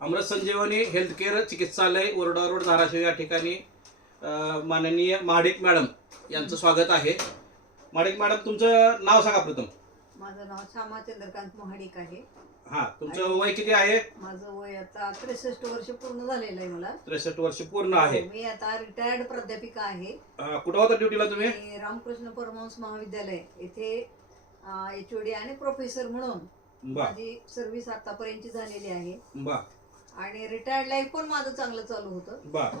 अमृत संजीवनी health care चिकित्सालय ओरडा road Dharashiv या ठिकाणी माननीय महाडिक मॅडम यांचं स्वागत आहे. महाडिक मॅडम, तुमचं नाव सांगा प्रथम. माझं नाव श्यामा चंद्रकांत महाडिक आहे. हा, तुमचं वय किती आहे? माझं वय आता 63 वर्ष पूर्ण झालेलं आहे. मला 63 वर्ष पूर्ण आहे. मी आता रिटायर्ड प्राध्यापिका आहे. कुठं होता ड्युटीला तुम्ही? रामकृष्ण परमहंस महाविद्यालय येथे HOD आणि प्रोफेसर म्हणून माझी सर्व्हिस आतापर्यंतची झालेली आहे. आणि रिटायर्ड लाईफ पण माझं चांगलं चालू होतं.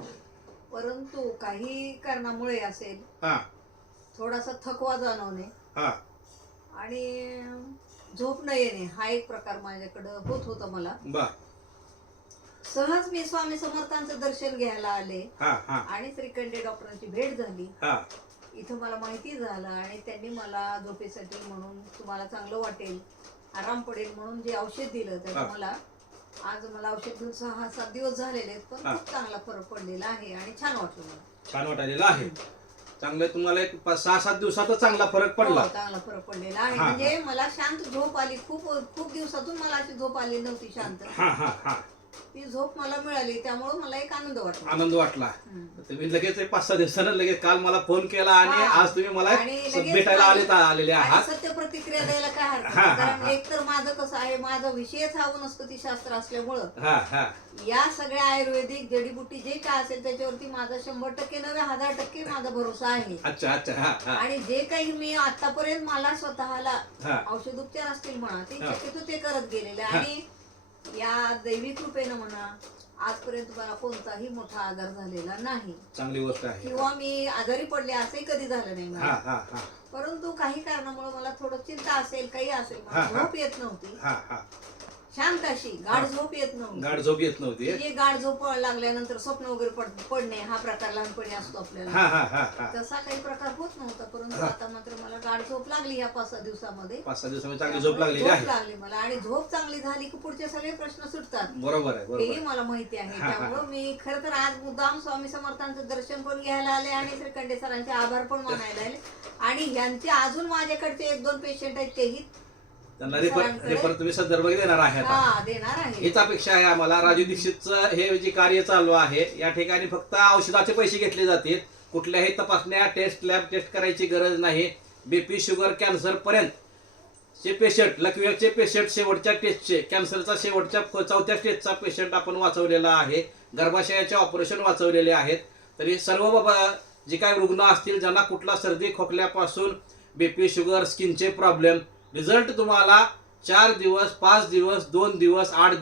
परंतु काही कारणामुळे असेल थोडासा थकवा जाणवणे आणि झोप न येणे हा एक प्रकार माझ्याकडे होत होता. मला सहज मी स्वामी समर्थांचं दर्शन घ्यायला आले आणि श्रीकंठे डॉक्टरांची भेट झाली. इथं मला माहिती झालं आणि त्यांनी मला झोपेसाठी म्हणून तुम्हाला चांगलं वाटेल, आराम पडेल म्हणून जे औषध दिलं त्याचं मला आज औषध घेऊन 6-7 दिवस झालेले आहेत, पण खूप चांगला फरक पडलेला आहे आणि छान वाटलं. मला छान वाटायला आहे. चांगलं तुम्हाला एक 6-7 दिवसातच चांगला फरक पडला. चांगला फरक पडलेला आहे. म्हणजे मला शांत झोप आली. खूप खूप दिवसातून मला अशी झोप आली नव्हती शांत. ती झोप मला मिळाली, त्यामुळे मला एक आनंद वाटला. तुम्ही लगेच 5-6 दिवसानं लगेच काल मला फोन केला आणि आज तुम्ही मला भेटायला आलेले आहात. सत्य प्रतिक्रिया द्यायला काय हरकत नाही. कारण एक तर माझं कसं आहे, माझा विषयच हा वनस्पती शास्त्र असल्यामुळं या सगळ्या आयुर्वेदिक जडीबुटी जे काय असेल त्याच्यावरती माझा 100% नव्हे 1000% माझा भरोसा आहे. आणि जे काही मी आतापर्यंत मला स्वतःला औषधोपचार असतील म्हणा ते शक्यतो ते करत गेलेले आणि या दैवी कृपेनं म्हणा आजपर्यंत मला कोणताही मोठा आजार झालेला नाही. चांगली गोष्ट आहे. किंवा मी आजारी पडले असंही कधी झालं नाही मला. परंतु काही कारणामुळे मला थोडं चिंता असेल, काही असेल, मला झोप येत नव्हती. शांत अशी गाढ झोप येत नव्हती. जे गाढ झोप लागल्यानंतर स्वप्न वगैरे पडणे हा प्रकार लहानपणी असतो आपल्याला, तसा काही प्रकार होत नव्हता. परंतु आता मात्र मला गाढ झोप लागली या 5-6 दिवसामध्ये. 5-6 दिवसामध्ये चांगली झोप लागली मला. आणि झोप चांगली झाली की पुढचे सगळे प्रश्न सुटतात. बरोबर आहे. हेही मला माहिती आहे. त्यामुळे मी खरं तर आज मुद्दाम स्वामी समर्थांचं दर्शन पण घ्यायला आले आणि श्रीकंठे सरांचे आभार पण मानायला आले. आणि यांचे अजून माझ्याकडचे 1-2 पेशंट आहेत, तेही त्यांना रेफर तुम्ही संदर्भ देणार आहे. हीच अपेक्षा आहे आम्हाला. राजू दीक्षितचं हे जे कार्य चालू आहे या ठिकाणी फक्त औषधाचे पैसे घेतले जातील. कुठल्याही तपासण्या टेस्ट लॅब टेस्ट करायची गरज नाही. BP शुगर कॅन्सर पर्यंत चे पेशंट, लकवेचे पेशंट शेवटच्या टेस्टचे, कॅन्सरचा शेवटच्या 4थ्या स्टेजचा पेशंट आपण वाचवलेला आहे. गर्भाशयाचे ऑपरेशन वाचवलेले आहेत. तरी सर्व जे काही रुग्ण असतील ज्यांना कुठला सर्दी खोकल्यापासून BP शुगर स्किनचे प्रॉब्लेम, रिझल्ट तुम्हाला 4 दिवस 5 दिवस 2 दिवस 8